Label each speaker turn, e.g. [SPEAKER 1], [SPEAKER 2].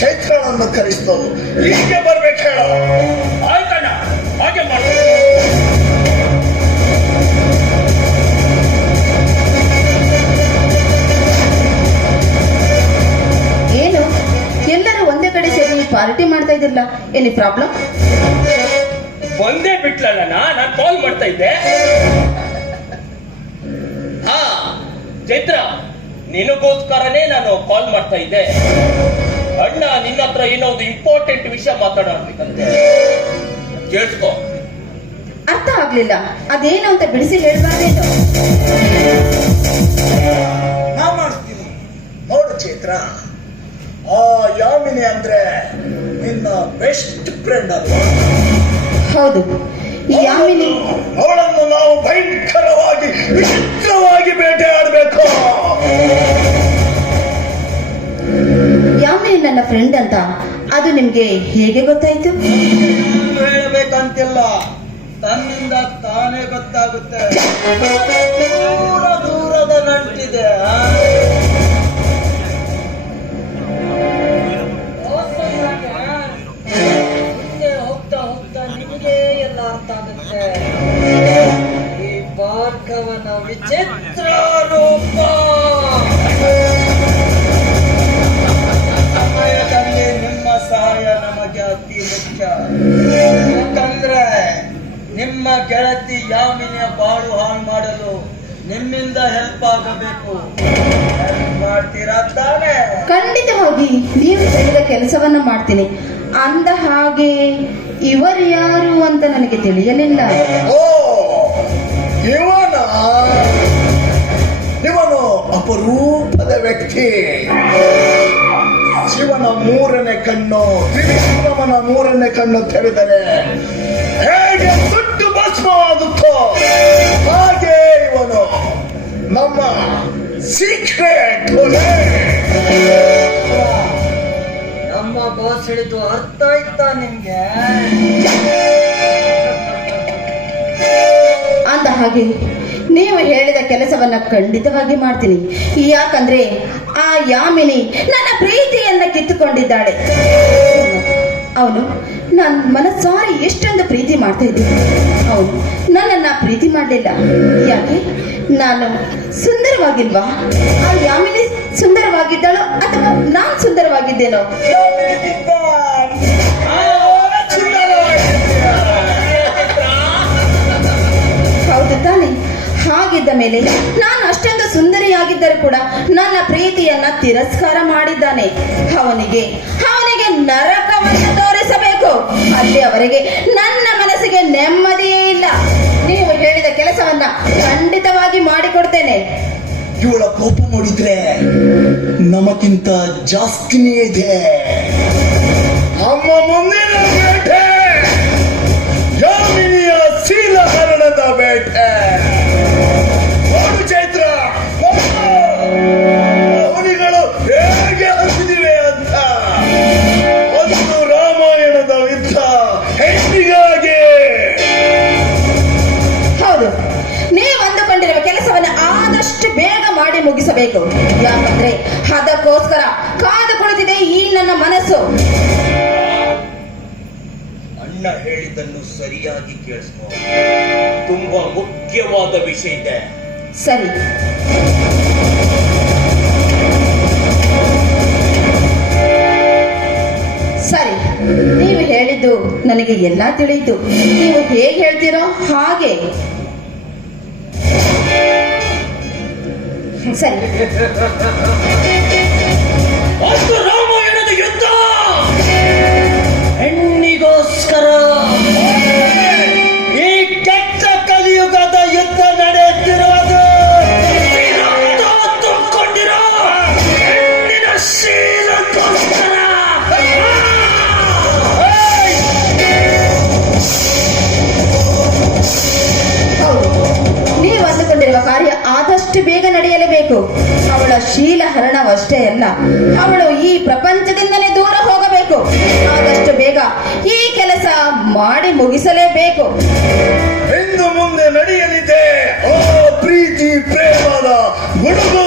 [SPEAKER 1] ಚೈತ್ರಳನ್ನು ಕರೆಸ್ತವು ಹೀಗೆ ಬರ್ಬೇಕು ಹೇಳ.
[SPEAKER 2] ಆಯ್ತಣ್ಣ ಹಾಗೆ ಮಾಡ್ತೀನಿ
[SPEAKER 3] ಏನು? ಎಲ್ಲರೂ ಒಂದೇ ಕಡೆ ಸೇರಿ ಪಾರ್ಟಿ ಮಾಡ್ತಾ ಇದ್ದಿರಲ್ಲ ಎನಿ ಪ್ರಾಬ್ಲಮ್
[SPEAKER 2] ಒಂದೇ ಬಿಟ್ಲಲ್ಲ ನಾನು ಕಾಲ್ ಮಾಡ್ತಾ ಇದ್ದೆ. ಹಾ ಚೈತ್ರ ನಿನಗೋಸ್ಕರನೇ ನಾನು ಕಾಲ್ ಮಾಡ್ತಾ ಇದ್ದೆ. ಅಣ್ಣ ನಿನ್ನ ಹತ್ರ ಏನೋ ಒಂದು ಇಂಪಾರ್ಟೆಂಟ್ ವಿಷಯ ಮಾತಾಡೋರ್ಬೇಕಂತೆ ಕೇಳಿಸ್ಕೋ.
[SPEAKER 3] ಅರ್ಥ ಆಗ್ಲಿಲ್ಲ. ಅದೇನು ಅಂತ ಬಿಡಿಸಿ ಹೇಳ್ಬಾರ್ದೇನು
[SPEAKER 1] ನಾ ಮಾಡ್ತೀನಿ. ನೋಡು ಚೈತ್ರ ಆ ಯಾಮಿನಿ ಅಂದ್ರೆ ನಿನ್ನ ಬೆಸ್ಟ್ ಫ್ರೆಂಡ್ ಅದು.
[SPEAKER 3] ಹೌದು. ಈ ಯಾಮಿನಿ
[SPEAKER 1] ಅವಳನ್ನು ನಾವು ಭಯಂಕರವಾಗಿ ವಿಚಿತ್ರವಾಗಿ
[SPEAKER 3] ಯಾಮಿನಿ ಫ್ರೆಂಡ್ ಅಂತ, ಅದು ನಿಮ್ಗೆ ಹೇಗೆ ಗೊತ್ತಾಯ್ತು?
[SPEAKER 4] ಹೇಳಬೇಕಂತಿಲ್ಲ. ತನ್ನಿಂದ ತಾನೇ ಗೊತ್ತಾಗುತ್ತೆ. ದೂರ ದೂರದ ನಂಟಿದೆ. ಹೋಗ್ತಾ ಹೋಗ್ತಾ ನಿಮಗೆ ಎಲ್ಲ ಅರ್ಥ ಆಗುತ್ತೆ. ಈ ಪಾರ್ಕವನ ವಿಚಿತ್ರ ರೂಪ. ನಿಮ್ಮಿಂದ ಹೆಲ್ಪ್ ಆಗಬೇಕು. ಮಾಡ್ತೀರಾ ತಾನೇ?
[SPEAKER 3] ಖಂಡಿತವಾಗಿ ನೀವು ಹೇಳಿದ ಕೆಲಸವನ್ನ ಮಾಡ್ತೀನಿ. ಅಂದ ಹಾಗೆ ಇವರು ಯಾರು ಅಂತ ನನಗೆ ತಿಳಿಯಲಿಲ್ಲ.
[SPEAKER 1] ಓ ಇವನ? ಇವನು ಅಪರೂಪದ ವ್ಯಕ್ತಿ. ಶಿವನ ಮೂರನೇ ಕಣ್ಣು ತ್ರಿಶಿವನ ಮೂರನೇ ಕಣ್ಣು ತೆರೆದರೆ ಹೇಗೆ ಸುಟ್ಟು ಭಸ್ಮವಾಗುತ್ತೋ ಹಾಗೆ ಇವನು ನಮ್ಮ ಸೀಕ್ರೆಟ್
[SPEAKER 4] ನಮ್ಮ ಬಾಸ್ ಹೇಳಿದ್ದು ಅರ್ಥ ಆಯ್ತಾ ನಿಮ್ಗೆ?
[SPEAKER 3] ಅಂದ ಹಾಗೆ ನೀವು ಹೇಳಿದ ಕೆಲಸವನ್ನ ಖಂಡಿತವಾಗಿ ಮಾಡ್ತೀನಿ. ಯಾಕಂದ್ರೆ ಆ ಯಾಮಿನಿ ನನ್ನ ಪ್ರೀತಿಯನ್ನ ಕಿತ್ತುಕೊಂಡಿದ್ದಾಳೆ. ಅವನು ನಾನು ಮನಸ್ಸಾರಿ ಎಷ್ಟೊಂದು ಪ್ರೀತಿ ಮಾಡ್ತಾ ಇದ್ದೆ ಹೌದು, ನನ್ನನ್ನು ಪ್ರೀತಿ ಮಾಡಲಿಲ್ಲ. ಯಾಕೆ? ನಾನು ಸುಂದರವಾಗಿಲ್ವಾ? ಆ ಯಾಮಿನಿ ಸುಂದರವಾಗಿದ್ದಾಳೋ ಅಥವಾ ನಾನು ಸುಂದರವಾಗಿದ್ದೇನೋ? ಹೌದು ತಾನೆ. ಹಾಗಿದ್ದ ಮೇಲೆ ನಾನು ಅಷ್ಟೊಂದು ಸುಂದರಿಯಾಗಿದ್ದರೂ ಕೂಡ ನನ್ನ ಪ್ರೀತಿಯನ್ನ ತಿರಸ್ಕಾರ ಮಾಡಿದ್ದಾನೆ. ಅವನಿಗೆ ಅವನಿಗೆ ನರಕವನ್ನು ತೋರಿಸಬೇಕು ಅಲ್ಲಿಯವರೆಗೆ ನನ್ನ ಮನಸ್ಸಿಗೆ ನೆಮ್ಮದಿಯೇ ಇಲ್ಲ. ನೀವು ಹೇಳಿದ ಕೆಲಸವನ್ನ ಖಂಡಿತವಾಗಿ ಮಾಡಿಕೊಡ್ತೇನೆ.
[SPEAKER 1] ಇವಳ ಕೋಪ ನೋಡಿದ್ರೆ ನಮಗಿಂತ ಜಾಸ್ತಿನೇ ಇದೆ.
[SPEAKER 3] ಅಮ್ಮ ಮುಗಿಸಬೇಕು ಯಾಕಂದ್ರೆ ಅದಕ್ಕೋಸ್ಕರ ಕಾದು ಕುಳಿತಿದೆ ಈ ನನ್ನ ಮನಸ್ಸು.
[SPEAKER 2] ಅಣ್ಣ ಹೇಳಿದ್ದನ್ನು ಸರಿಯಾಗಿ ಕೇಳಿಸ್ಕೋ. ತುಂಬಾ ಮುಖ್ಯವಾದ ವಿಷಯ ಇದೆ.
[SPEAKER 3] ಸರಿ. ಸರಿ. ನೀವು ಹೇಳಿದ್ದು ನನಗೆ ಎಲ್ಲ ತಿಳಿಯಿತು. ನೀವು ಹೇಗೆ ಹೇಳ್ತೀರೋ ಹಾಗೆ. 很善。ಕಾರ್ಯ ಆದಷ್ಟು ಬೇಗ ನಡೆಯಲೇಬೇಕು. ಅವಳ ಶೀಲ ಹರಣವಷ್ಟೇ ಅಲ್ಲ, ಅವಳು ಈ ಪ್ರಪಂಚದಿಂದಲೇ ದೂರ ಹೋಗಬೇಕು. ಆದಷ್ಟು ಬೇಗ ಈ ಕೆಲಸ ಮಾಡಿ ಮುಗಿಸಲೇಬೇಕು.
[SPEAKER 1] ಮುಂದೆ ನಡೆಯಲಿದೆ. ಪ್ರೀತಿ, ಪ್ರೇಮದ ಗುಡುಗು